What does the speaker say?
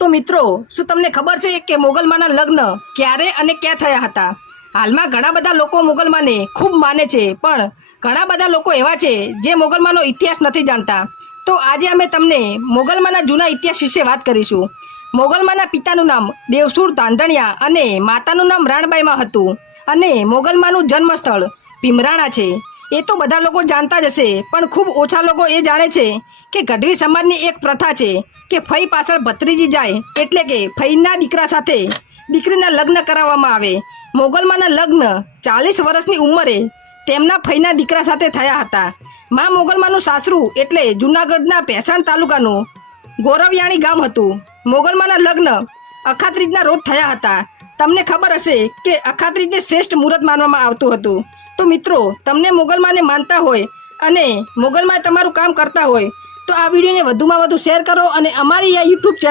તો મિત્રો, શું તમને ખબર છે કે મોગલમાના લગ્ન ક્યારે અને ક્યાં થયા હતા? હાલમાં ઘણા બધા લોકો મોગલમાને ખૂબ માને છે, પણ ઘણા બધા લોકો એવા છે જે મોગલમાનો ઇતિહાસ નથી જાણતા. તો આજે અમે તમને મોગલમાના જૂના ઇતિહાસ વિશે વાત કરીશું. મોગલમાના પિતાનું નામ દેવસુર તાંધણિયા અને માતાનું નામ રાણબાઈમાં હતું. અને મોગલમાનું જન્મસ્થળ ભીમરાણા છે. એ તો બધા લોકો જાણતા જ હશે. પણ ખૂબ ઓછા લોકો એ જાણે છે કે ગઢવી સમાજની એક પ્રથા છે કે ફઈ પાછળ ભત્રીજી જાય એટલે કે ફઈના દીકરા સાથે દીકરીના લગ્ન કરાવવામાં આવે. મોગલમાના લગ્ન ચાલીસ વર્ષની ઉંમરે તેમના ફઈના દીકરા સાથે થયા હતા. મા મોગલમાનું સાસરું એટલે જુનાગઢના ભેસાણ તાલુકાનું ગોરવિયાણી ગામ હતું. મોગલમાના લગ્ન અખાત્રીજના રોજ થયા હતા. તમને ખબર હશે કે અખાત્રીજને શ્રેષ્ઠ મુહૂર્ત માનવામાં આવતું હતું. તો મિત્રો, તમને મોગલમાને માનતા હોય અને મોગલમાં તમારું કામ કરતા હોય, તો આ વિડીયોને વધુમાં વધુ શેર કરો અને અમારી આ યુટ્યુબ ચેનલ